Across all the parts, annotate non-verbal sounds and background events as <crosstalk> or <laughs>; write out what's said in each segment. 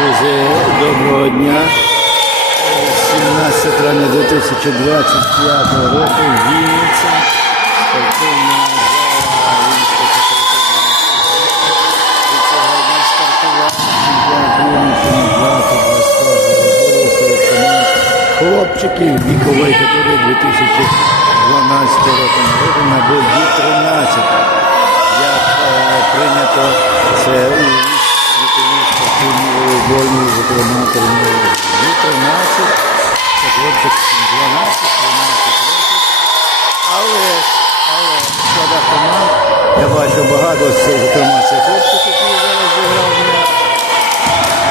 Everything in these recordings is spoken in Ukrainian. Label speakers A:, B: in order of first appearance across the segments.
A: Друзі, доброго дня. 17 травня 2025 року Вінниця. Спортивна зала Вінницького сьогодні стартував чемпіонат Вінниччини 2025 хлопчиків вікової категорії 2012 року народження або Ді-13. Як е, прийнято це у світовій спортивній вольній ветеринарній Ді-13, це хлопчик 12, 13 років. Але, але шкода команд, я бачу багато зокрема це хлопчик, який зараз зіграв м'яч.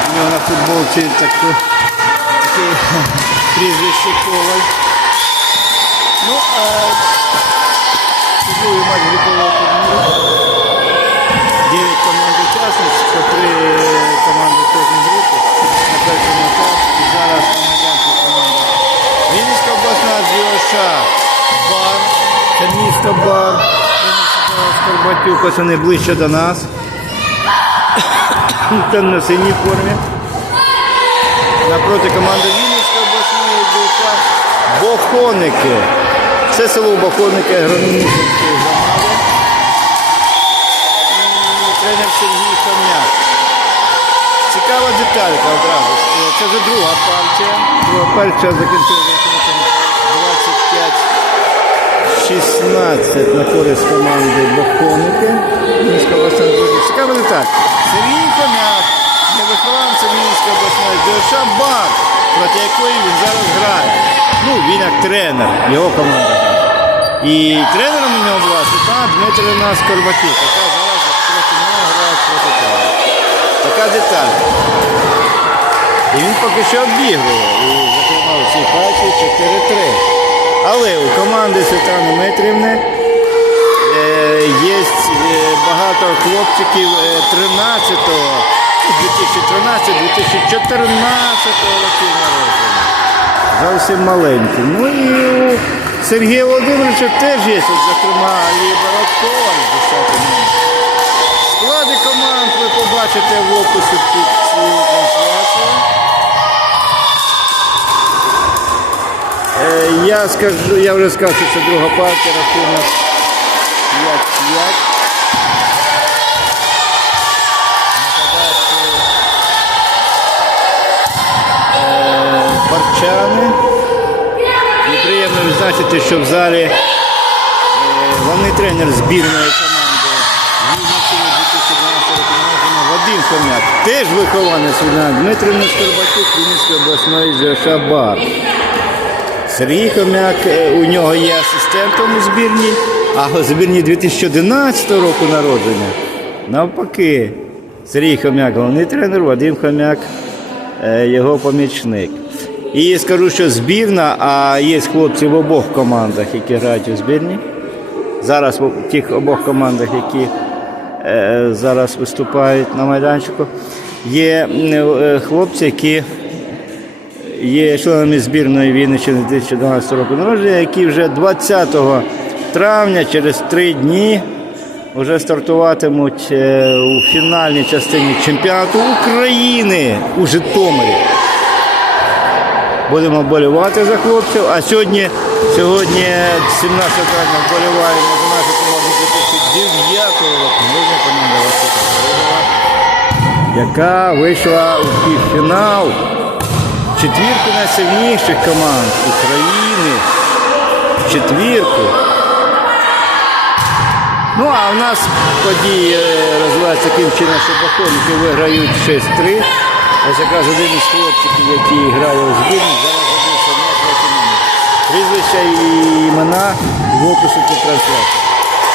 A: У нього на футболці таке, таке <laughs> прізвище Коваль. Ну, а другий матч групового турніру. 9 команд учасниць, по три команди в кожній групі на першому етапі. І зараз на майданці команда Вінницька обласна ЗЮШ Бар. Це місто Бар. Скорбатюк, ось вони ближче до нас. <coughs> В темно-синій формі. Напроти команди Вінницької обласної ЗЮШ Бохоники. Це село Бохоники агрономічної Цікава деталька одразу. Це вже друга партія. Друга партія закінчила рахунком 25-16 на користь команди Бохоники. Мінська обласна друзі. Цікава деталька. Сергій Хом'як є вихованцем Мінської обласної ДШ Бар, проти якої він зараз грає. Ну, він як тренер, його команда. І тренером у нього була Світлана Дмитрівна Скорбатюк, яка зараз проти нього грає проти того. Така деталь. І він поки що обігрує. І у цій пачі 4-3. Але у команди Світлани Дмитрівни е, є багато хлопчиків е, 13-го, 2013-2014 років народження. Зовсім маленькі. Ну і у Сергія Володимировича теж є, зокрема, Лібера Коваль, 10 побачите в описі під цією трансляцією. Е, Я скажу, я вже сказав, що це друга партія, рахунок 5-5. Нападати е, І приємно відзначити, що в залі е, головний тренер збірної команди Вінниччини 2012 року народження Вадим Хомяк. Теж вихованець Світлана Дмитрівна Скорбатюк Вінницької обласної ЗШ Бар. Сергій Хомяк, е, у нього є асистентом у збірній, а у збірній 2011 року народження. Навпаки, Сергій Хомяк, головний тренер, Вадим Хомяк, е, його помічник. І скажу, що збірна, а є хлопці в обох командах, які грають у збірні. Зараз в тих обох командах, які зараз виступають на майданчику, є е, хлопці, які є членами збірної Вінниччини 2012 року народження, які вже 20 травня, через три дні, вже стартуватимуть е, у фінальній частині чемпіонату України у Житомирі. Будемо вболівати за хлопців. А сьогодні, сьогодні 17 травня вболіваємо за нашу команду 2009 року. Команда Василя яка вийшла у півфінал четвірку найсильніших команд України. Четвірку. Ну а в нас події е, розвиваються таким чином, що бахонники виграють 6-3. Ось якраз один із хлопчиків, який грає у збірні, зараз забився на третій. Прізвища і імена в описі під трансляції.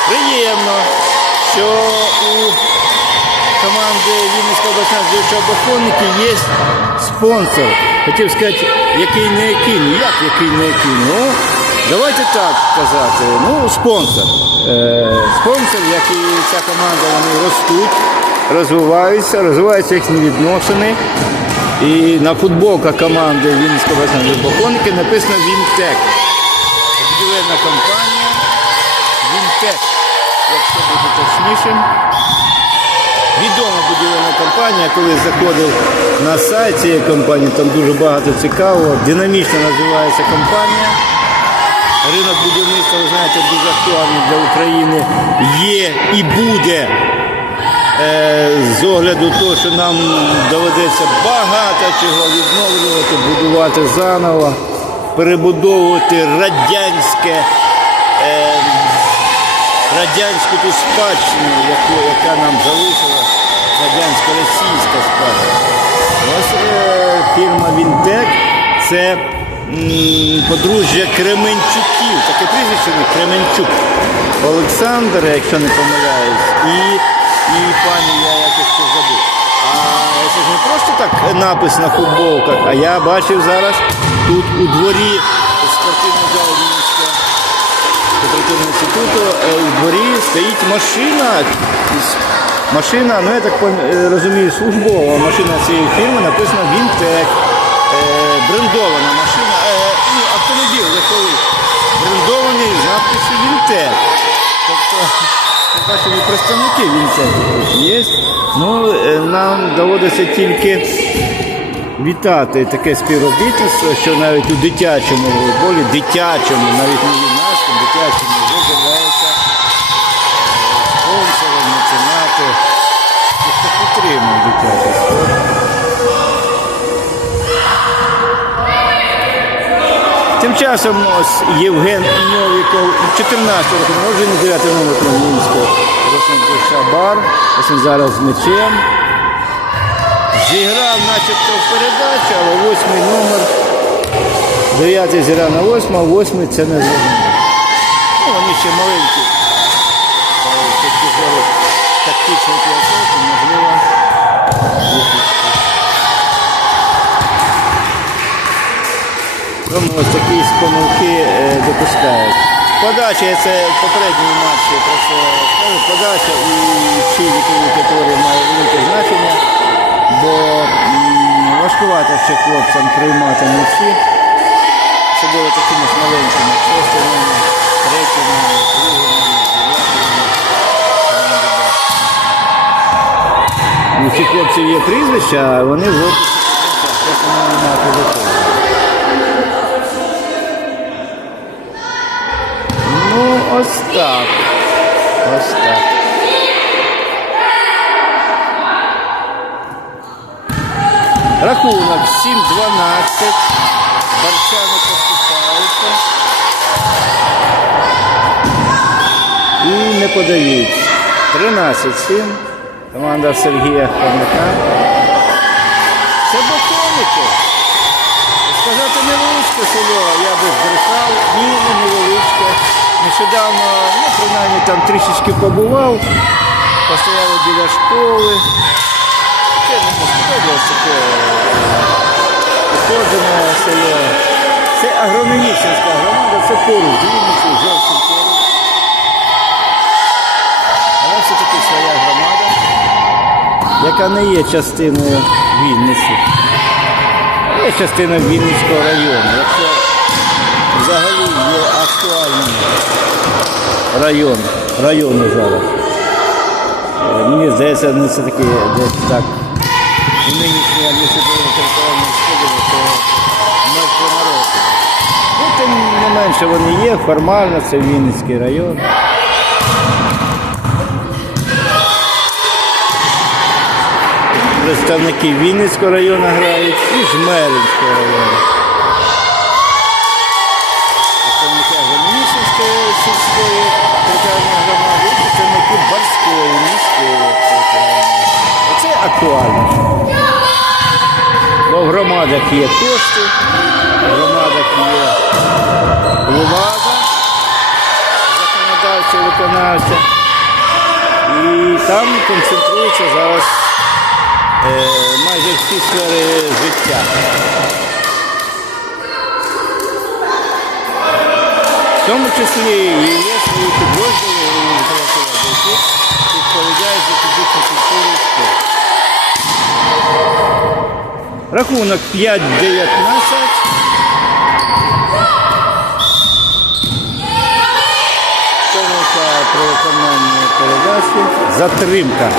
A: Приємно, що у команди Вінницька обласна здівча Бахонники є спонсор. Хотів сказати, який не який, ну як який не який. Ну, давайте так казати. Ну, спонсор. Е, спонсор, як і ця команда, вони ростуть, розвиваються, розвиваються їхні відносини. І на футболках команди Вінницької обласної Бахоники написано Вінтек. Будівельна компанія Вінтек. Якщо бути точнішим. відома будівельна компанія. Коли заходив на сайт цієї компанії, там дуже багато цікавого. Динамічно називається компанія. Ринок будівництва, ви знаєте, дуже актуальний для України. Є і буде е, з огляду того, що нам доведеться багато чого відновлювати, будувати заново, перебудовувати радянське, е, радянську ту спадщину, яку, яка нам залишилась, радянсько-російська спадщина. Ось е, фірма Вінтек це м, подружжя Кременчуків, таке прізвище них Кременчук. Олександр, якщо не помиляюсь, і, і пані, я якось ще забув. А це ж не просто так напис на футболках, а я бачив зараз тут у дворі Петротурного інституту е, у дворі стоїть машина. Машина, ну я так е, розумію, службова машина цієї фірми написано Вінтек. Е, брендована машина, ну, автомобіль легковий. Брендований з надпису Вінтек. Тобто, і представники Вінтек є. Ну, нам доводиться тільки вітати таке співробітництво, що навіть у дитячому волейболі, дитячому, навіть не юнацькому, дитячому вже з'являється е, спонсором, меценати, хто підтримує дитячий спорт. Тим часом ось Євген Новіков, 14 років народження, 9 номер Кремлінського, Шабар, ось він зараз з м'ячем. Зіграв начебто в передачу, але восьмий номер. Дев'ятий зіграв на восьму, а восьмий це не зрозуміло. Ну, вони ще маленькі. Зору тактичної можливо. Тому ось такі помилки е, допускають. Подача, це в попередньому матчі про це подача і всі вікові категорії має велике значення, бо важкувато ще хлопцям приймати м'ячі, особливо такими маленькими, другий номер, дев'ятий номер. У цих хлопців є прізвища, а вони в просто. Ну, ось так. Ось так. Рахунок 7-12. Барчани поступаються. І не подають. 13-7. Команда Сергія Хомяка. Це ботоніки. Сказати невеличке село, я би збрехав, ні, не невеличке. Нещодавно, ну, принаймні там трішечки побував, постояли біля школи. Мені сподобалось таке походжене село. Це агрономічна громада, це поруч, Вінниці, зовсім поруч. Але все-таки своя громада, яка не є частиною Вінниці є частина Вінницького району. Якщо взагалі є актуальним район, райони зараз. Е, Мені здається, не це таки десь так. Нинішній адміністративно територіальній сході, то мертве народу. Ну, тим не менше вони є, формально це Вінницький район. Представники Вінницького району грають і Жмеринського району. Представники сільської територіальної громади і представники Барської міської територіальної. Оце актуально. В громадах є кошти, в громадах є влада, законодавця, виконавця. І там концентрується зараз е, майже всі сфери життя. В тому числі і є свої підрозділи які відповідають за фізичну культуру. Рахунок 5-19. Помилка при виконанні передачі. Затримка.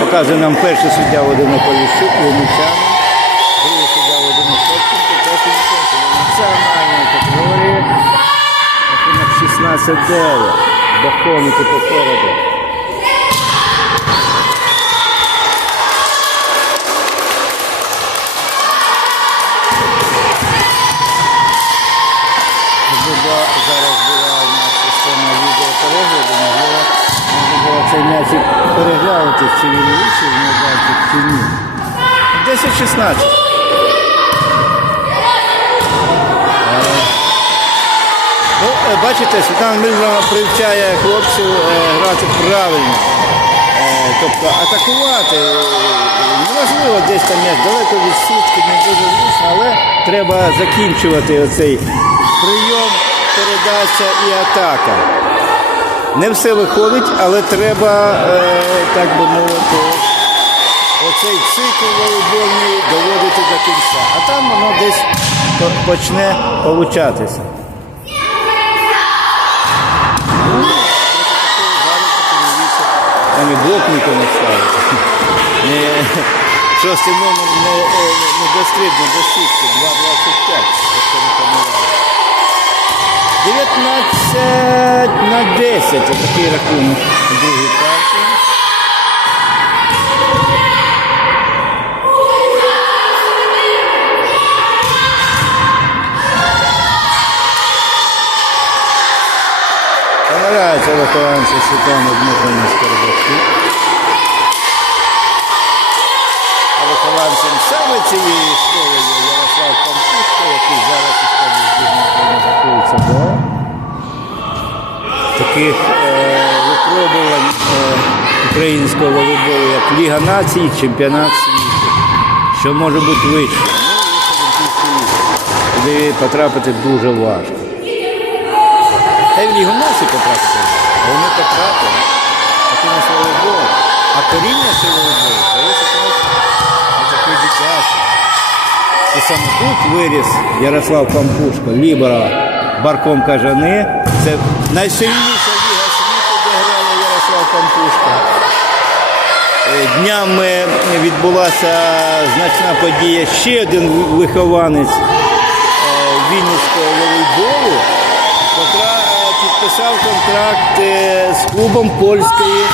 A: Показує нам перший суддя Володимир Поліщук, Вінничанин. Другий суддя Володимир Шевченко, теж Вінничанин. Національної категорії. Рахунок 16-9. Бахоники попереду. М'ячик переглянути, чи він вийшов в майданчик, чи ні. 10-16. Е, Ну, е, бачите, Світлана Мирзова привчає хлопців е, грати правильно. Е, Тобто атакувати е, неможливо десь там м'яч далеко від сітки, не дуже зручно, але треба закінчувати оцей прийом, передача і атака. Не все виходить, але треба, е, так би мовити, оцей цикл волейбольний доводити до кінця. А там воно десь почне получатися. Там і блок ставить. Не, шостий номер не, дострібно до сітки, 2,25, якщо не помиляю. 19 на 10, отакий рахунок у другій партії. Помиляється вихованці Світлана Дмитрівна Скорбачук. А вихованцем саме цієї школи є Ярослав Пампушко, який зараз у складі збірної рахується до таких е, випробувань е, українського волейболу, як Ліга націй, чемпіонат світу. Що може бути вище? Туди потрапити дуже важко. Та й в Лігу націй потрапити, саме тут виріс Ярослав Пампушко, Лібера, Барком Кажани. Це найсильніша ліга світу, де грає Ярослав Пампушко. Е, Днями відбулася значна подія. Ще один вихованець е, Вінницького волейболу, котра е, підписав контракт з клубом польської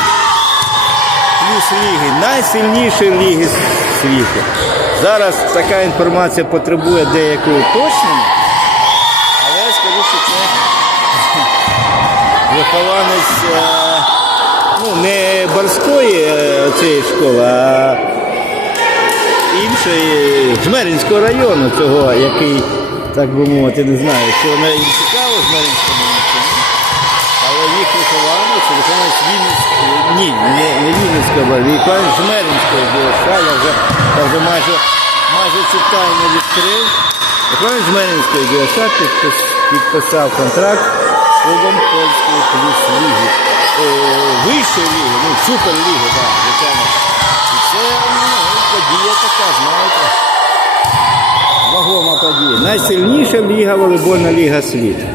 A: ліги, найсильнішої ліги світу. Зараз така інформація потребує деякого уточнення, але скажу, що це <laughs> вихованець е, ну, не барської е, цієї школи, а іншої Жмеринського району, цього, який, так би мовити, не знаю, що їм цікаво Жмеринському вихованець, вихованець Вінницького, ні, не, не Вінницького, а вихованець Жмеринського ДСК, я вже, я вже майже, майже цю тайну відкрив. Вихованець Жмеринського ДСК підпис, підписав контракт з клубом польської плюс ліги. Е, вищої ліги, ну суперліги, так, звичайно. І це ну, подія така, знаєте. Вагома подія. Найсильніша ліга, волейбольна ліга світу.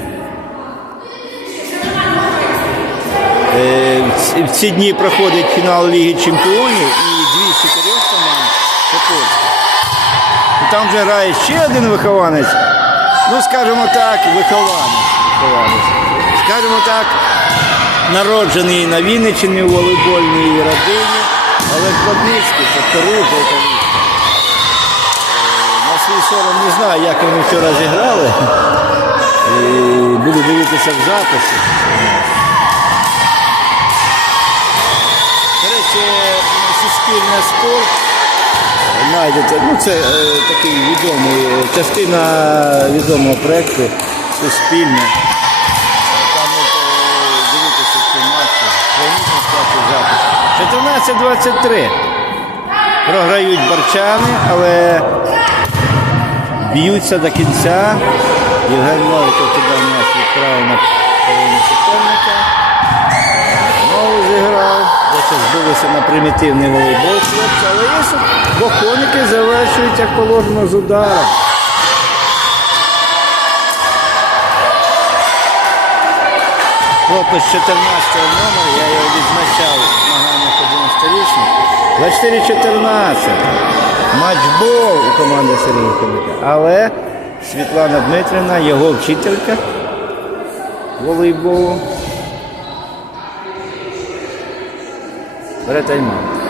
A: Е, в ці- дні проходить фінал Ліги Чемпіонів і дві з чотирьох команд це польські. І там вже грає ще один вихованець. Ну, скажімо так, вихованець. вихованець. Скажімо так, народжений на Вінниччині у волейбольній родині, але Кладницький, це італійська. Е, На свій сором не знаю, як вони вчора зіграли. І буду дивитися в записі. До речі, суспільне спорт. Знайдете, ну це е, такий відомий, частина відомого проєкту Суспільне. Там е, дивитися ці матчі, хронічно стати запис. 14-23. Програють барчани, але б'ються до кінця. Євген Новиков кидав м'яч відправив на Дещо збилися на примітивний волейбол хлопці, але є що бохоники завершують як положено з ударом. Хлопець 14 номер, я його відзначав змаганнях 11-річних. 24-14. Матчбол у команди Сергія Хомяка. Але Світлана Дмитрівна, його вчителька волейболу. Бере тайм-аут.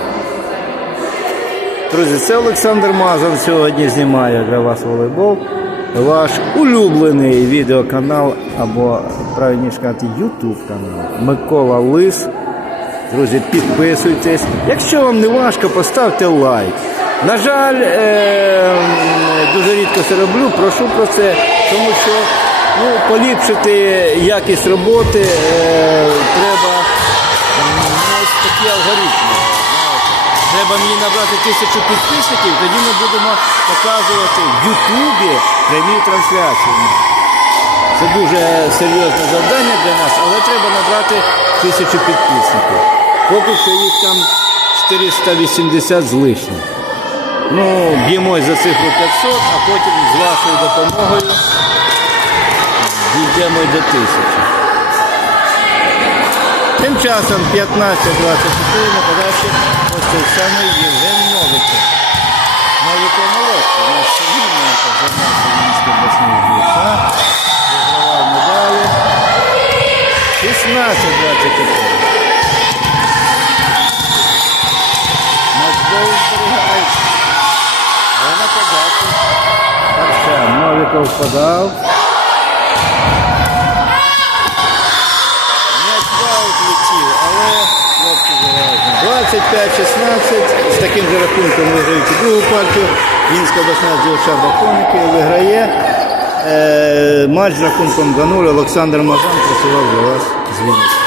A: Друзі, це Олександр Мазан сьогодні знімає для вас волейбол. Ваш улюблений відеоканал або правильніше сказати, YouTube канал Микола Лис. Друзі, підписуйтесь. Якщо вам не важко, поставте лайк. На жаль, е- дуже рідко це роблю, прошу про це, тому що ну, поліпшити якість роботи е- треба такі алгоритми. Треба мені набрати тисячу підписників, тоді ми будемо показувати в Ютубі прямі трансляції. Це дуже серйозне завдання для нас, але треба набрати тисячу підписників. Поки що їх там 480 з лишнім. Ну, б'ємось за цифру 500, а потім з вашою допомогою дійдемо й до тисячі. Тим часом 15-24 на подачі ось той самий Євген Новиков. Новиков молодший, у нас Сергій Новиков займався в Мінській вигравав медалі. 16-24. Матчбол зберігається. Але на подачі. Арсен Новиков подав. М'яч в аут летів, але хлопці заразні. 25-16. З таким же рахунком виграють і другу партію. Вінська обласна дівча Баконики виграє. Е, матч з рахунком 2-0. Олександр Мазан працював для вас з Вінниці.